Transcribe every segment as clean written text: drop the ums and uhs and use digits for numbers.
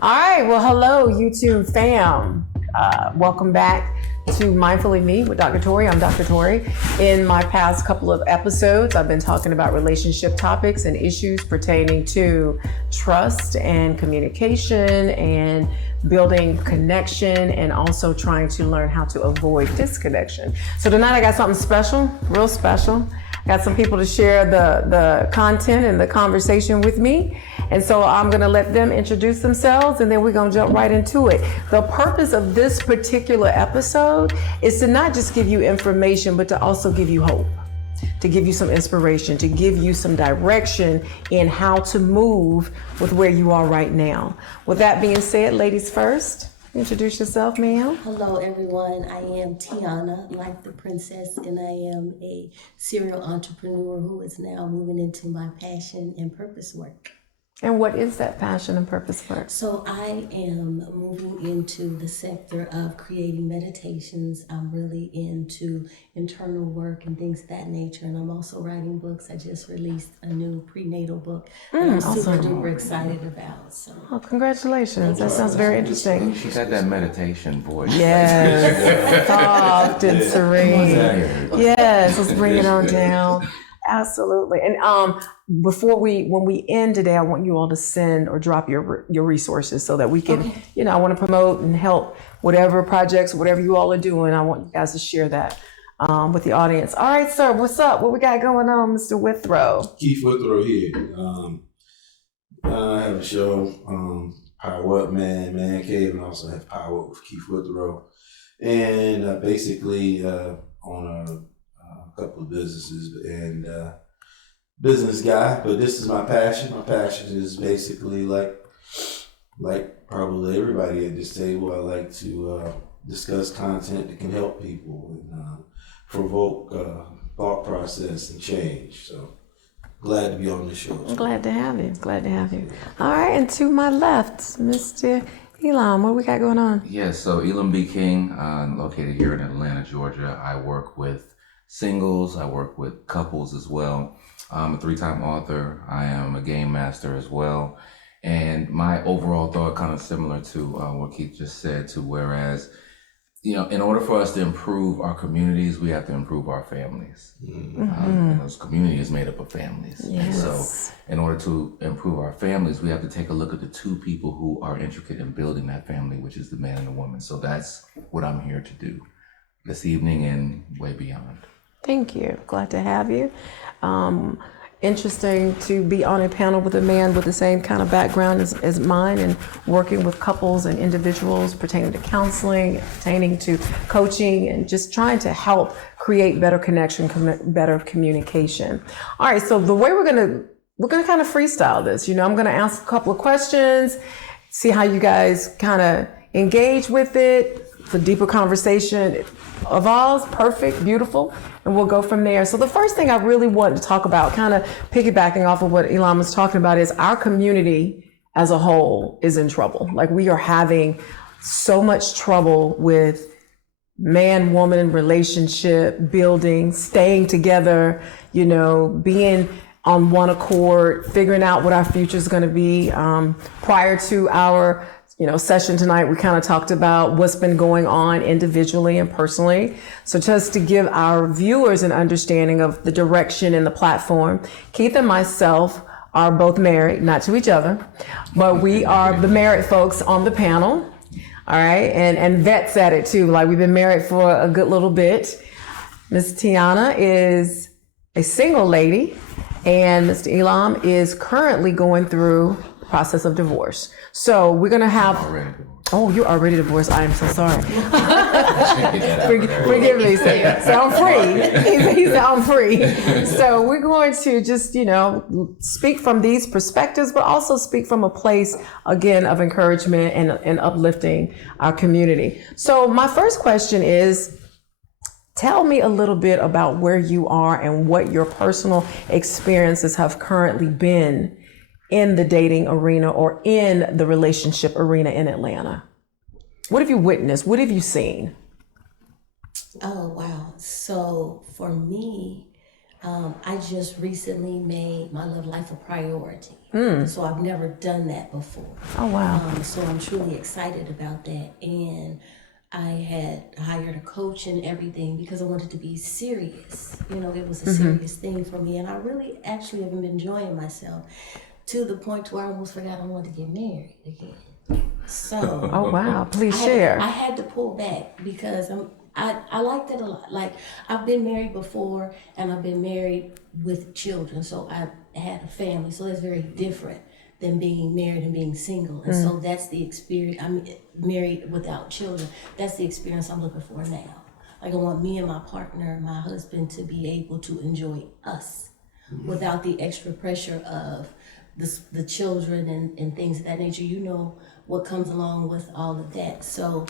All right, well, hello, YouTube fam. Welcome back to Mindfully Me with Dr. Torre. I'm Dr. Torre. In my past couple of episodes, I've been talking about relationship topics and issues pertaining to trust and communication and building connection and also trying to learn how to avoid disconnection. So tonight I got something special, real special. Got some people to share the content and the conversation with me. And so I'm gonna let them introduce themselves and then we're gonna jump right into it. The purpose of this particular episode is to not just give you information, but to also give you hope, to give you some inspiration, to give you some direction in how to move with where you are right now. With that being said, ladies first. Introduce yourself, ma'am. Hello, everyone. I am Tyonna, like the princess, and I am a serial entrepreneur who is now moving into my passion and purpose work. And what is that passion and purpose work? So I am moving into the sector of creating meditations. I'm really into internal work and things of that nature. And I'm also writing books. I just released a new prenatal book that I'm super duper excited about. So. Oh, congratulations. That sounds very interesting. She's got that meditation voice. Yes, soft and serene. Yes, let's bring it on down. Absolutely. And when we end today, I want you all to send or drop your resources so that we can, I want to promote and help whatever projects, whatever you all are doing. I want you guys to share that with the audience. All right, sir, what's up? What we got going on, Mr. Withrow? Keith Withrow here. I have a show, Power Up Man Cave, and I also have Power Up with Keith Withrow. And basically on a couple of businesses and business guy, but this is my passion. My passion is basically like probably everybody at this table. I like to discuss content that can help people and provoke thought process and change. So glad to be on this show. Glad to have you. Glad to have you. All right, and to my left, Mr. Elam, what we got going on? Yes, so Elam B King, located here in Atlanta, Georgia. I work with singles, I work with couples as well. I'm a 3-time author. I am a game master as well. And my overall thought kind of similar to what Keith just said, to whereas, in order for us to improve our communities, we have to improve our families. And those communities made up of families. Yes. And so in order to improve our families, we have to take a look at the two people who are intricate in building that family, which is the man and the woman. So that's what I'm here to do this evening and way beyond. Thank you. Glad to have you. Interesting to be on a panel with a man with the same kind of background as mine and working with couples and individuals pertaining to counseling, pertaining to coaching, and just trying to help create better connection, better communication. All right, so the way we're gonna kind of freestyle this. I'm gonna ask a couple of questions, see how you guys kind of engage with it. The deeper conversation evolves, perfect, beautiful, and we'll go from there. So the first thing I really want to talk about, kind of piggybacking off of what Elam was talking about, is our community as a whole is in trouble. Like, we are having so much trouble with man-woman relationship building, staying together, being on one accord, figuring out what our future is going to be. Prior to our session tonight, we kind of talked about what's been going on individually and personally. So just to give our viewers an understanding of the direction and the platform, Keith and myself are both married, not to each other, but we are the married folks on the panel. All right. And vets at it too. Like, we've been married for a good little bit. Miss Tyonna is a single lady, and Mr. Elam is currently going through the process of divorce. So we're going to have... Oh, you're already divorced. I am so sorry. Forgive me. So I'm free. He said I'm free. So we're going to just, speak from these perspectives, but also speak from a place, again, of encouragement and uplifting our community. So my first question is, tell me a little bit about where you are and what your personal experiences have currently been in the dating arena or in the relationship arena in Atlanta. What have you witnessed? What have you seen? Oh, wow. So for me, I just recently made my love life a priority. So I've never done that before. Oh, wow. So I'm truly excited about that. And I had hired a coach and everything because I wanted to be serious. You know, it was a serious thing for me. And I really actually have been enjoying myself to the point where I almost forgot I wanted to get married again. So Oh, wow. Please I share. had to pull back because I liked it a lot. Like, I've been married before and I've been married with children. So I had a family. So that's very different than being married and being single. And so that's the experience. I'm married without children. That's the experience I'm looking for now. Like, I want me and my partner, my husband, to be able to enjoy us without the extra pressure of the children and things of that nature. You know what comes along with all of that. So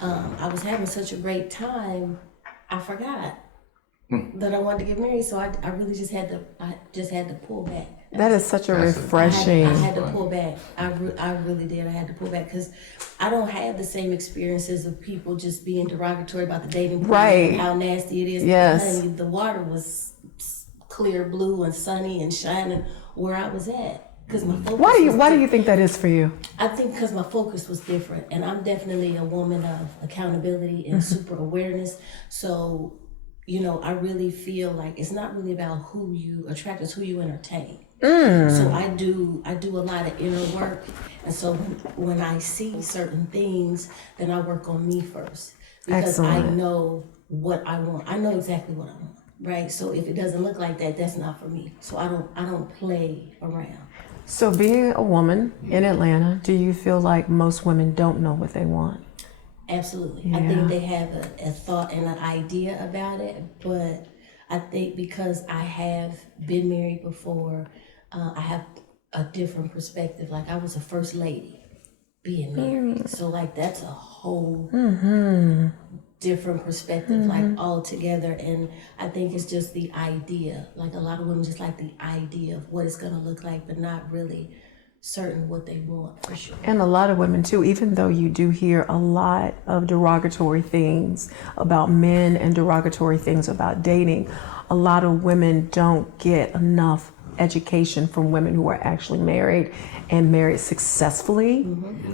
I was having such a great time, I forgot that I wanted to get married. So I really just had to pull back. That is such a That's refreshing. I had to pull back. I really did. I had to pull back because I don't have the same experiences of people just being derogatory about the dating pool Right. and how nasty it is. Yes. Honey, the water was clear blue and sunny and shining where I was at. Because my focus Why do you think that is for you? I think because my focus was different, and I'm definitely a woman of accountability and super awareness. So, you know, I really feel like it's not really about who you attract, it's who you entertain. So I do a lot of inner work, and so when I see certain things, then I work on me first because I Excellent. know what I want. I know exactly what I want, right? So if it doesn't look like that, that's not for me. So I don't play around. So being a woman in Atlanta, do you feel like most women don't know what they want? Absolutely. I think they have a thought and an idea about it, but I think because I have been married before, I have a different perspective. Like, I was a first lady being married. So, like, that's a whole different perspective, like, altogether. And I think it's just the idea. Like, a lot of women just like the idea of what it's going to look like, but not really certain what they want, for sure. And a lot of women too, even though you do hear a lot of derogatory things about men and derogatory things about dating, a lot of women don't get enough education from women who are actually married and married successfully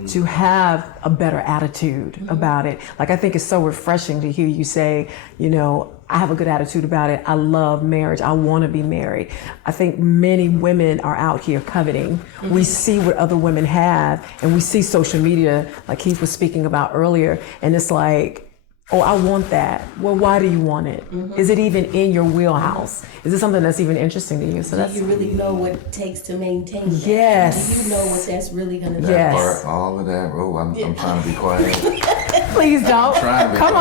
to have a better attitude about it. Like, I think it's so refreshing to hear you say, you know, I have a good attitude about it. I love marriage. I want to be married. I think many women are out here coveting. We see what other women have, and we see social media, like Keith was speaking about earlier, and it's like, oh, I want that. Well, why do you want it? Is it even in your wheelhouse? Is it something that's even interesting to you? So Do you really know what it takes to maintain that? Yes. Do you know what that's really going to be? Yes. Part, all of that. Oh, I'm trying to be quiet. Please don't. Trying to be Come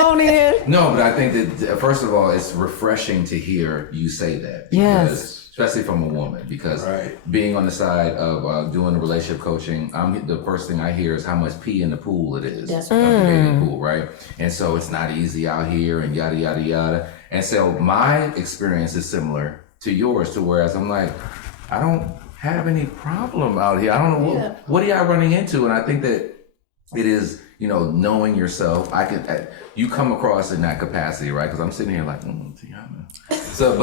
on in. No, but I think that first of all, it's refreshing to hear you say that. Yes. Especially from a woman, because being on the side of doing relationship coaching, the first thing I hear is how much pee in the pool it is. That's The dating pool, right? And so it's not easy out here and yada, yada, yada. And so my experience is similar to yours, to whereas I'm like, I don't have any problem out here. I don't know what are y'all running into? And I think that it is, you know, knowing yourself. You come across in that capacity, right? Because I'm sitting here like, Tyonna. So,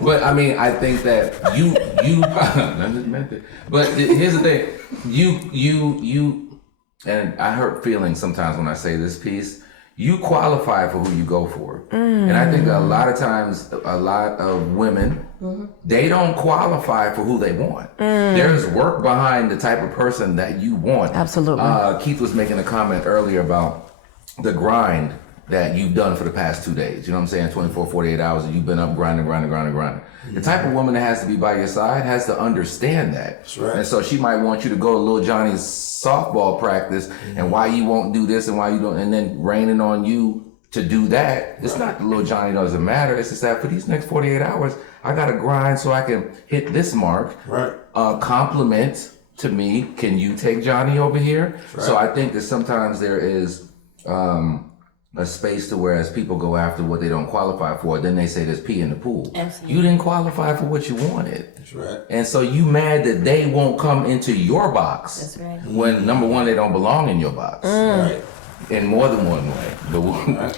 but I mean, I think that you. I just meant it. But here's the thing, you, and I hurt feelings sometimes when I say this piece. You qualify for who you go for, and I think a lot of times, a lot of women, they don't qualify for who they want. There's work behind the type of person that you want. Absolutely. Keith was making a comment earlier about the grind that you've done for the past 2 days. You know what I'm saying? 24, 48 hours, and you've been up grinding. The type of woman that has to be by your side has to understand that. That's right. And so she might want you to go to little Johnny's softball practice and why you won't do this and why you don't, and then raining on you to do that. It's not the little Johnny doesn't matter. It's just that for these next 48 hours, I got to grind so I can hit this mark. Right. Compliment to me, can you take Johnny over here? Right. So I think that sometimes there is a space to where as people go after what they don't qualify for, then they say there's pee in the pool. Absolutely. You didn't qualify for what you wanted. That's right. And so you mad that they won't come into your box. That's right. When number one, they don't belong in your box. Right. in more than one way. But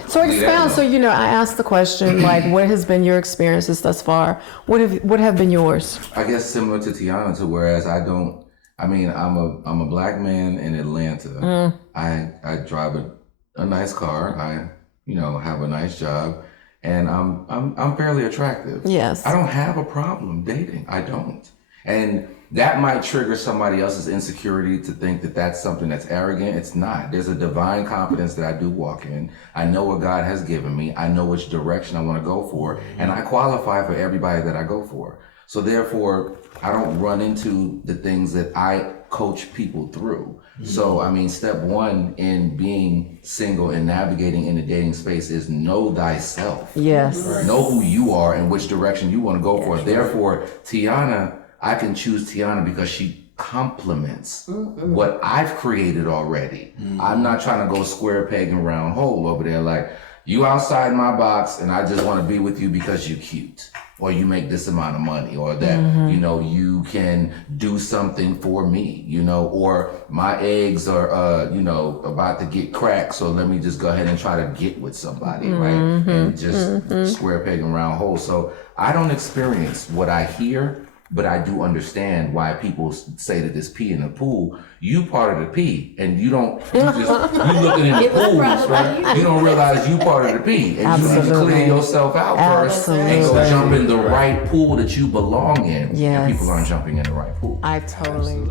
So expound. So I asked the question like, what has been your experiences thus far? What have been yours? I guess similar to Tyonna, to whereas I'm a black man in Atlanta. I drive a nice car. I have a nice job, and I'm fairly attractive. Yes. I don't have a problem dating. I don't. And that might trigger somebody else's insecurity to think that that's something that's arrogant. It's not. There's a divine confidence that I do walk in. I know what God has given me. I know which direction I want to go for, and I qualify for everybody that I go for. So therefore, I don't run into the things that I coach people through. So, step one in being single and navigating in the dating space is know thyself. Yes. Know who you are and which direction you want to go for. Therefore, Tyonna, I can choose Tyonna because she complements what I've created already. I'm not trying to go square peg and round hole over there like, you outside my box and I just want to be with you because you're cute. Or you make this amount of money, or that, you can do something for me, or my eggs are, about to get cracked. So let me just go ahead and try to get with somebody, right? And just square peg and round hole. So I don't experience what I hear, but I do understand why people say that there's pee in the pool. You part of the pee, and you looking in the pools, right? You don't realize you part of the pee, and you need to clear yourself out first and go jump in the right pool that you belong in. Yes. And people aren't jumping in the right pool. I totally